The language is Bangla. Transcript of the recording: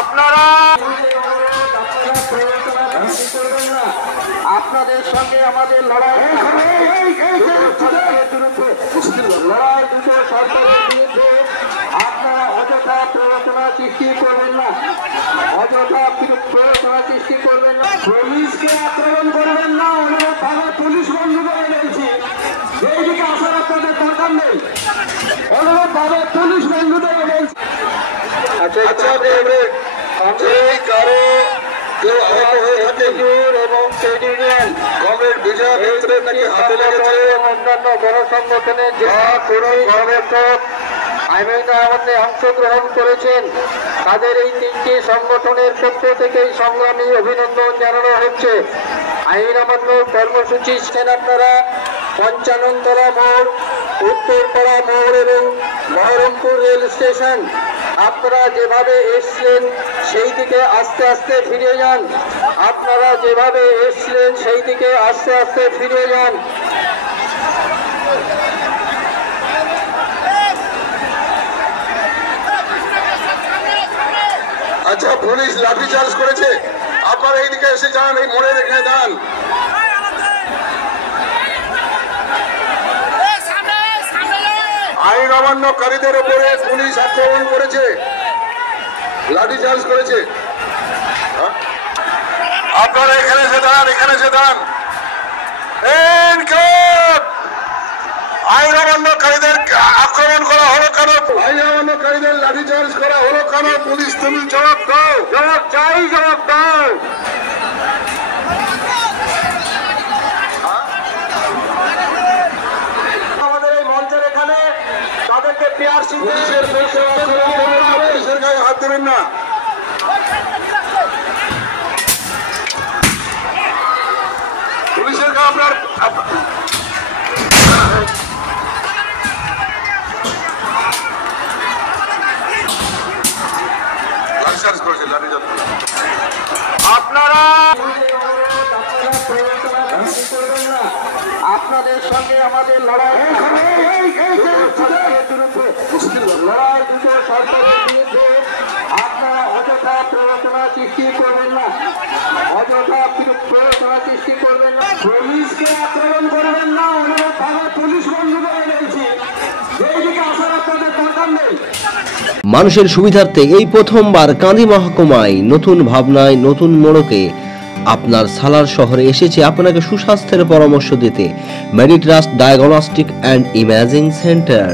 আপনারা আপনাদের সঙ্গে আমাদের লড়াই দুটো সরকারের বিরুদ্ধে আপনারা অযথা প্ররোচনা সৃষ্টি করবেন না, অযথা প্ররোচনা সৃষ্টি করবেন না, পুলিশকে আক্রমণ করবেন না। অনুরোধভাবে পুলিশ বন্ধু করে রয়েছে, এইদিকে আসার আপনাদের দরকার নেই। অনুরোধভাবে পুলিশ বন্ধু করে রয়েছে। কেউ আহত হয়ে থাকে এবং ট্রেড ইউনিয়ন গভর্নমেন্ট বিজয় ক্ষেত্রে নাকি হাতে লেগেছে অন্যান্য বড় সংগঠনের যে সমর্থক আইন আমাদের অংশগ্রহণ করেছেন, তাদের এই তিনটি সংগঠনের পক্ষ থেকেই সংগ্রামী অভিনন্দন জানানো হচ্ছে। আইন আমান্য কর্মসূচি আপনারা ৫৫ তলা মোড়, উত্তরপাড়া মোড় এবং বহরমপুর রেল স্টেশন, আপনারা যেভাবে এসছিলেন সেই দিকে আস্তে আস্তে ফিরে যান। আপনারা যেভাবে এসছিলেন সেই দিকে আস্তে আস্তে ফিরে যান। আচ্ছা, পুলিশ লাঠিচার্জ করেছে, আপনারা এইদিকে এসে যান, এই মোড়ের এখানে দাঁড়ান। আইন অমান্যকারীদের উপরে পুলিশ আক্রমণ করেছে, লাঠিচার্জ করেছে। আপনারা এখানে এসে দাঁড়ান, এখানে এসে দাঁড়ান। আইন অমান্যকারীদের আক্রমণ করা হলো কেন? আইন অমান্যকারীদের লাঠিচার্জ করা হলো কেন? পুলিশ তুমি জবাব দাও, জবাব চাই, জবাব দাও। আমাদের এই মঞ্চের এখানে তাদেরকে পিআরসি পুলিশের গায়ে হাত দেবেন না। পুলিশের গায়ে আপনার আপনারা আপনাদের সঙ্গে আমাদের লড়াই দুটো সরকারের বিরুদ্ধে আপনারা অযথা প্ররোচনা সৃষ্টি করবেন না, অযথা প্ররোচনা সৃষ্টি করবেন না, পুলিশকে আক্রমণ করবেন না। অনুরোধভাবে পুলিশ বন্ধু করে রয়েছে, এইদিকে আসার আপনাদের দরকার নেই। মানুষের সুবিধার্থে এই প্রথমবার কান্দি মহকুমায় নতুন ভাবনায় নতুন মোড়কে আপনার সালার শহরে এসেছে আপনাকে সুস্বাস্থ্যের পরামর্শ দিতে Meditrust diagnostic and imaging centre.